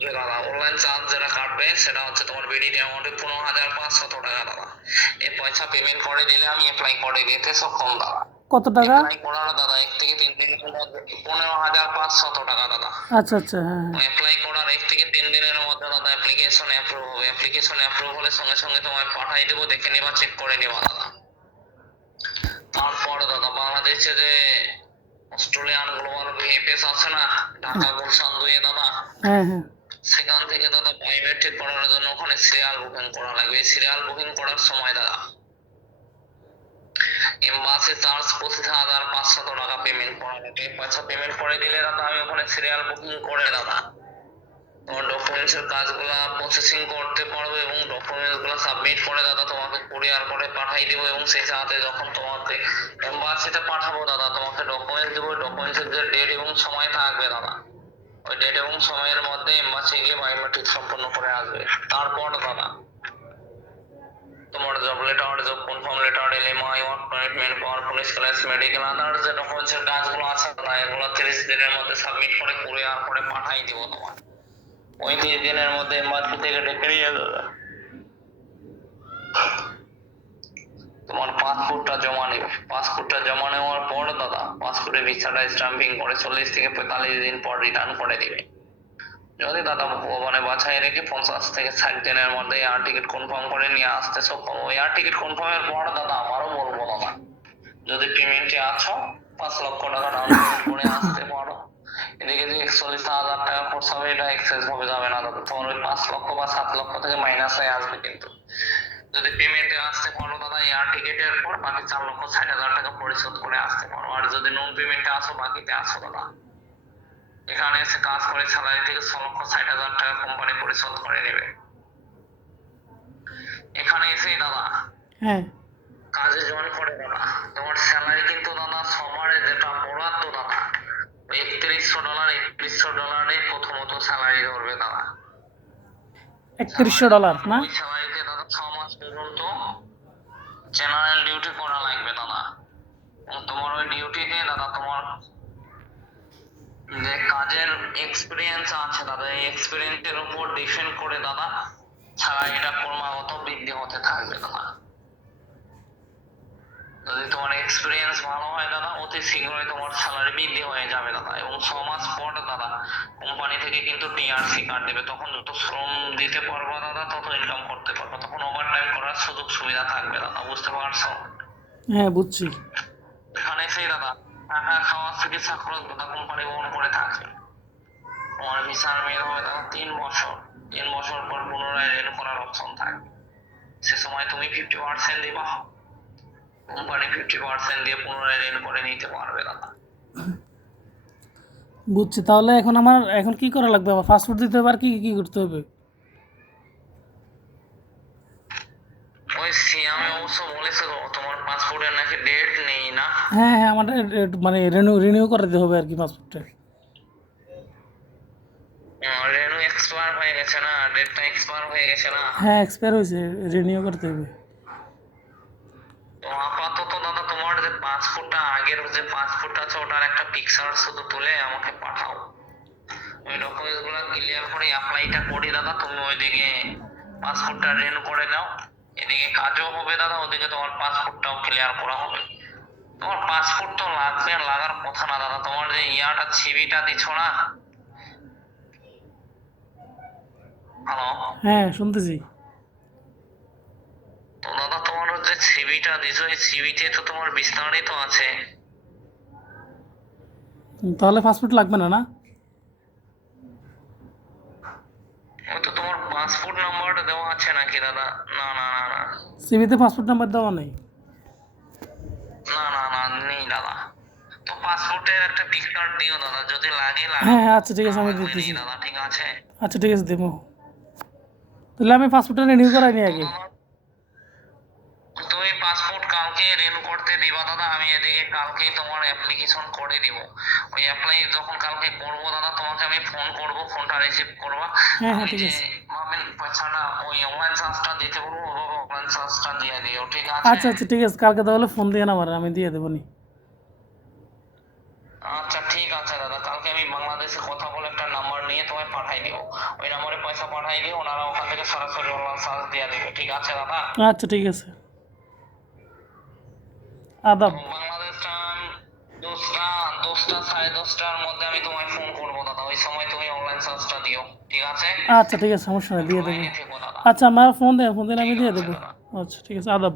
দাদা online charge যেটা কাটবে সেটা হচ্ছে তোমার বিডিটি অ্যামাউন্টে পনেরো হাজার পাঁচশত টাকা দাদা। এই পয়সা পেমেন্ট করে দিলে আমি অ্যাপ্লাই করে দিতে সক্ষম দাদা। কত টাকা? করার দাদা এক থেকে তিন দিনের মধ্যে পনেরো হাজার পাঁচশত টাকা দাদা। আচ্ছা আচ্ছা হ্যাঁ অ্যাপ্লাই করার এক থেকে তিন দিনের মধ্যে দাদা অ্যাপ্লিকেশন অ্যাপ্রুভ হবে। অ্যাপ্লিকেশন অ্যাপ্রুভ হলে সঙ্গে সঙ্গে তোমায় পাঠাই দেবো দেখে নিবা চেক করে নিবা দাদা। তারপর দাদা বাংলাদেশে যে অস্ট্রেলিয়ান গ্লোবাল ভিএফএস আছে না ঢাকা গুলশান দুয়ে দাদা হ্যাঁ হ্যাঁ। সেখান থেকে দাদা বায়োমেট্রিক করানোর জন্য ওখানে সিরিয়াল বুকিং করা লাগবে। সিরিয়াল বুকিং করার সময় দাদা এম্বাসি চার্জ পঁচিশ হাজার পাঁচশত টাকা পেমেন্ট করা লাগবে পয়সা পেমেন্ট করে দিলে দাদা, আমি ওখানে সিরিয়াল বুকিং করে দাদা। তোমার ডকুমেন্টস এর কাজগুলা প্রসেসিং করতে পারব এবং ডকুমেন্টসগুলো সাবমিট করে দাদা, তোমাকে কুরিয়ার করে পাঠাই দেবো এবং সেই সাথে যখন তোমাকে এম্বাসিতে পাঠাবো দাদা, তোমাকে ডকুমেন্টস দেবো। ডকুমেন্টস এর যে ডেট এবং সময় থাকবে দাদা। ওই ডেট এবং সময়ের মধ্যে এম্বাসি গিয়ে বায়োমেট্রিক সম্পন্ন করে আসবে। তারপর দাদা, তোমার job letter job confirm letter L LMI work permit পাওয়ার পুলিশ ক্লাস মেডিকেল আদার যে ডকুমেন্টস এর কাজগুলো আছে না, এগুলো তিরিশ দিনের মধ্যে সাবমিট করে কুরিয়ার করে পাঠাই দিব তোমার ওই তিরিশ দিনের মধ্যে এম্বাসি থেকে ডেকে নিয়ে যাবে তোমার পাসপোর্টটা জমা নেবে পাসপোর্টটা জমা নেওয়ার পর দাদা পাসপোর্টের ভিসাটা স্টাম্পিং করে চল্লিশ থেকে পঁয়তাল্লিশ দিন পর রিটার্ন করে দিবে। যদি দাদা ভগবানে বাছাই রেখে পঞ্চাশ থেকে ষাট দিনের মধ্যে এয়ার টিকিট কনফার্ম করে নিয়ে আসতে সক্ষম এয়ার টিকিট কনফার্মের পর দাদা আমারও বলব দাদা, যদি পেমেন্টে আছো, পাঁচ লক্ষ টাকা ডাউন পেমেন্ট করে আসতে পারো। এদিকে যে একচল্লিশ হাজার টাকা খরচ হবে, এটা এক্সেস ভাবে যাবে না দাদা। তোমার ওই পাঁচ লক্ষ বা সাত লক্ষ থেকে মাইনাস হয়ে আসবে কিন্তু। যদি পেমেন্টে আসতে টিকিটের পর বাকি চার লক্ষ ষাট হাজার টাকা পরিশোধ করে আসতে পারো আর যদি নন পেমেন্টে আসো বাকিতে আসো দাদা। এখানে এসে কাজ করে স্যালারি থেকে ছ লক্ষ ষাট হাজার টাকা কোম্পানি পরিশোধ করে নেবে। এখানে এসেই দাদা হ্যাঁ। কাজে জয়েন করে দাদা। তোমার স্যালারি কিন্তু দাদা সবারে যেটা বরাদ্দ দাদা একত্রিশশো ডলার একত্রিশশো ডলারে প্রথমত স্যালারি ধরবে দাদা। একত্রিশশো ডলার না? স্যালারিতে দাদা ছ মাস পর্যন্ত জেনারেল ডিউটি করা লাগবে, দাদা। তোমার ওই ডিউটিতে দাদা, তোমার যে কাজের এক্সপিরিয়েন্স আছে, দাদা, এই এক্সপিরিয়েন্সের উপর ডিপেন্ড করে, দাদা স্যালারিটা ক্রমাগত বৃদ্ধি হতে থাকবে, দাদা। যদি তোমার এক্সপিরিয়েন্স ভালো হয়, দাদা, অতি শীঘ্রই তোমার স্যালারি বৃদ্ধি হয়ে যাবে, দাদা। এবং ছ মাস পর কোম্পানি থেকে কিন্তু টিআরসি কার্ড দেবে। তখন যত শ্রম দিতে পারব দাদা তত ইনকাম করতে পারব। তখন ওভার টাইম করার সুযোগ সুবিধা থাকবে দাদা বুঝতে পারছ? হ্যাঁ বুঝছি। এখানে সেই দাদা টাকা খাওয়া চিকিৎসা খরচ দাদা কোম্পানি বহন করে থাকে। তোমার ভিসার মেয়াদ হবে দাদা তিন বছর। তিন বছর পর পুনরায় রেনু করার অপশন থাকবে সে সময় তুমি ফিফটি পার্সেন্ট দিবা। কোম্পানি ফিফটি পার্সেন্ট দিয়ে পুনরায় রেনু করে নিতে পারবে দাদা। বুঝছি তাহলে এখন আমার এখন কি করা লাগবে? আমার পাসপোর্ট দিতে হবে আর কি কি করতে হবে? ওই সিয়ামে অবশ্য বলেছে তোমার পাসপোর্টের নাকি ডেট নেই না? হ্যাঁ হ্যাঁ এ- মানে রিনিউ রিনিউ করে দিতে হবে আর কি পাসপোর্টটা রেনু এক্সপায়ার হয়ে গেছে না? ডেটটা এক্সপায়ার হয়ে গেছে না? হ্যাঁ এক্সপায়ার হয়েছে রিনিউ করতে হবে। তো আপাতত দাদা তোমার যে পাসপোর্টটা আগের যে পাসপোর্ট আছে, ওটার একটা পিকচার শুধু তুলে আমাকে পাঠাও। ওই ডকুমেন্টসগুলো ক্লিয়ার করে অ্যাপ্লাইটা করি দাদা, তুমি ওইদিকে পাসপোর্টটা রেনু করে নাও। এদিকে কাজও হবে দাদা, ওদিকে তোমার পাঁচ পাসপোর্টটাও ক্লিয়ার করা হবে। তোমার পাসপোর্ট তো লাগবে, লাগার কথা না দাদা, তোমার যে ইয়াটা, ছিবিটা দিছ না? হ্যালো হ্যাঁ শুনতেছি তো দাদা তোমার যে সিভিটা দিছো এই সিভিতে তো তোমার বিস্তারিত আছে। তাহলে পাসপোর্ট লাগবে না না? তো তোমার পাসপোর্ট নাম্বারটা দেওয়া আছে নাকি দাদা? না না না না। সিভিতে পাসপোর্ট নাম্বার দেওয়া নেই? না না না নেই দাদা। তো পাসপোর্টের একটা পিকচার দিও দাদা। যদি লাগে লাগে। হ্যাঁ হ্যাঁ আচ্ছা ঠিক আছে আমি দিতেছি দাদা ঠিক আছে। আচ্ছা ঠিক আছে দেবো। তাহলে আমি পাসপোর্টটা রিনিউ করাই নি আগে। তুমি পাসপোর্ট কালকে রিনিউ করতে দিবা দাদা আমি এদিকে কালকেই তোমার অ্যাপ্লিকেশন করে দিব। ওই অ্যাপ্লাই যখন কালকে করব দাদা তোমাকে আমি ফোন করব ফোনটা রিসিভ করবা। হ্যাঁ, হ্যাঁ, আমি যে ওই অনলাইন চার্জটা দিতে বলব ওভাবে অনলাইন চার্জটা দিয়ে দিও ঠিক আছে? আচ্ছা আচ্ছা ঠিক আছে। কালকে তাহলে ফোন দিয়ে আমার আমি দিয়ে দেবো নি। আচ্ছা ঠিক আছে দাদা। কালকে আমি বাংলাদেশে কথা বলে একটা নাম্বার নিয়ে তোমায় পাঠাই দিও। ওই নম্বরে পয়সা পাঠাই দিও ওনারা ওখান থেকে সরাসরি অনলাইন চার্জ দিয়ে দেবে ঠিক আছে দাদা? আচ্ছা ঠিক আছে। আদাব। বাংলাদেশ টাইম দশটা দশটা সাড়ে দশটার মধ্যে আমি তোমায় ফোন করব দাদা। ওই সময় তুমি অনলাইন সার্চটা দিও ঠিক আছে? আচ্ছা ঠিক আছে সমস্যা নেই দিয়ে দেবো। আচ্ছা আমার ফোন দেন ফোন দেন আমি দিয়ে দেবো। আচ্ছা ঠিক আছে আদাব।